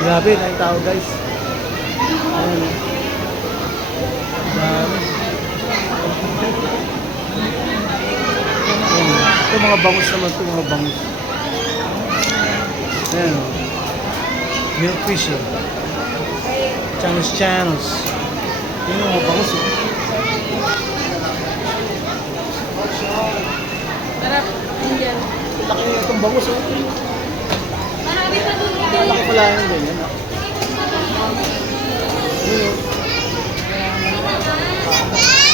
Grabe, na yung tao guys. Ayan. Grabe. Ayan. Ito mga bangus naman, ito mga bangus. Ayan. Milkfish eh. Channels. Yun yung mga bangus eh. Sarap. Indian. Laki na itong bangus eh. Marami pa doon. Laki pala yung ganyan. Ayun.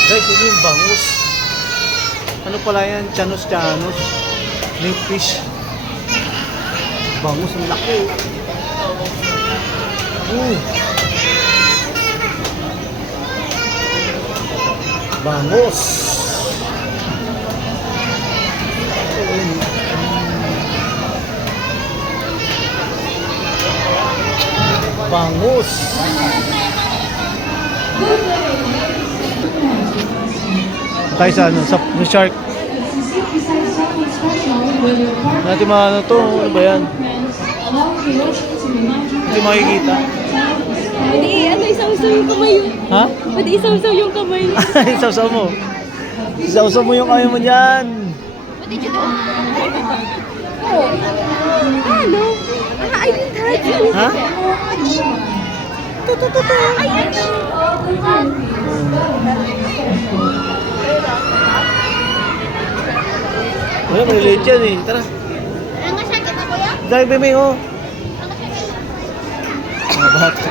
Guys, ito yung bangus. Ano pala yan? Chanos. Milkfish. Bangus, ang laki. Bangus. Ayun. Bangus. Tayo sa ano, sa shark. Natin ano to, ano ba yan? Hindi makikita. Pwede isaw-saw yung kamay yun. Ha? Pwede isaw-saw yung kamay. Isaw-saw mo. Isaw-saw mo yung ayaw mo dyan. Pwede dito. Oh. Ano? I didn't hurt you. Ha? Ayan. Wala, maliliit yan eh. Tara. Ano nga siya? Kita ko yan? Dahil bebe, oh. Mga bata.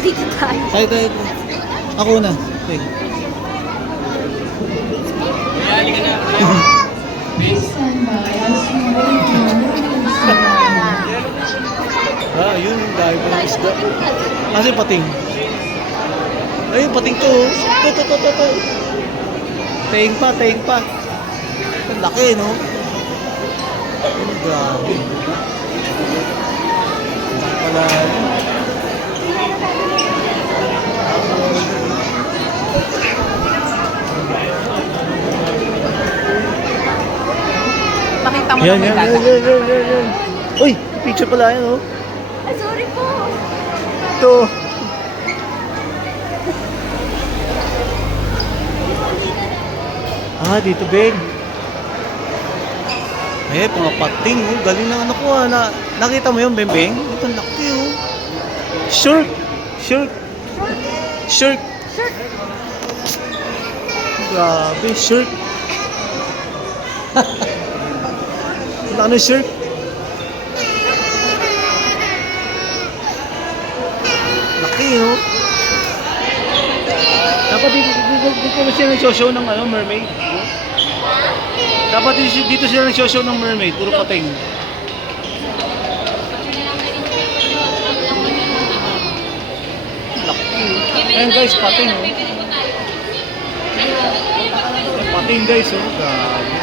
Dito tayo. Tayo. Ako na. Okay. Yun. Dahil pa ng isda. Kasi pating. Ayun, pating to. To. Tehing pa. Ang laki, no? Ang grabe. Wala. Pakita mo Yan. naman yung Yan. Uy, picture pala yan, oh. Ay, sorry po. Ito. Dito, Ben. Mga pating, oh. Galing na ano ko, nakita mo yun, Beng? Ito, laki, oh. Shark. Grabe, shark. Ano shark? Laki, oh. Dapat dito na sila nagsoshow ng mermaid. Dapat dito sila nagsoshow ng mermaid. Puro pating. Laki. Ayan guys, pating, oh. Pating guys, oh. Grabe.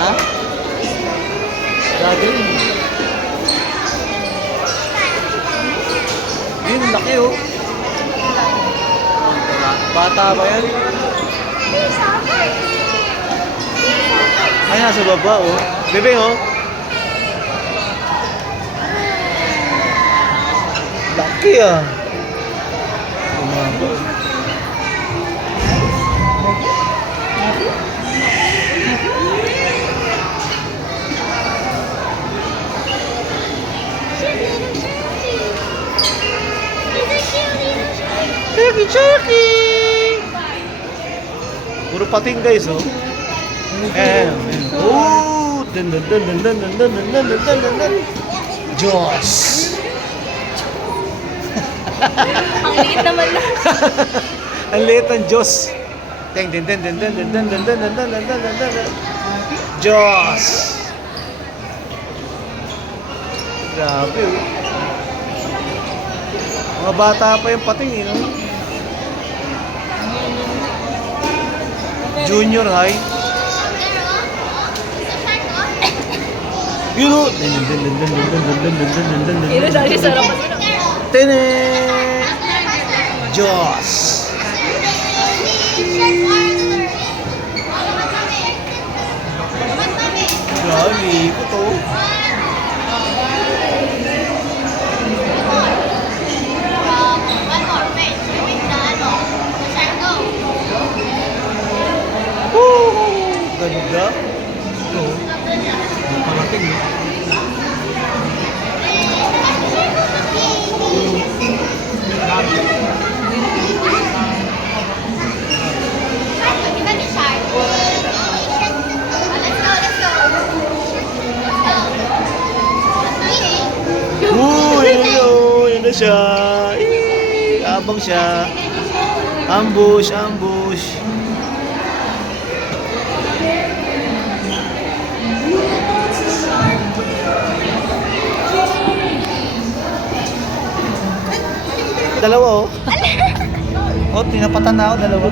Ha? Grabe. Yun, laki, oh. Bata ba yan? Ay, nasa baba, oh. Bebe, oh. Laki, ah. Umaba. Turkey! Puro pating guys, oh. Ayan. Oh! Dun. Diyos! Ang liit naman na. Ang liit ng Diyos. Diyos! Grabe, oh. Mga bata pa yung pating, eh, no? Junior high. Yun, oh. Ino dahil sa sarap. Tene! Diyos! Sabog na? Ito. Ang parating. Yung ink. Namin. Kita ni Shark. Let's go, let's go. Yun na siya. Abang siya. Ambush, ambush. Dalawa oh. Oh, tinapatan na ako, dalawa.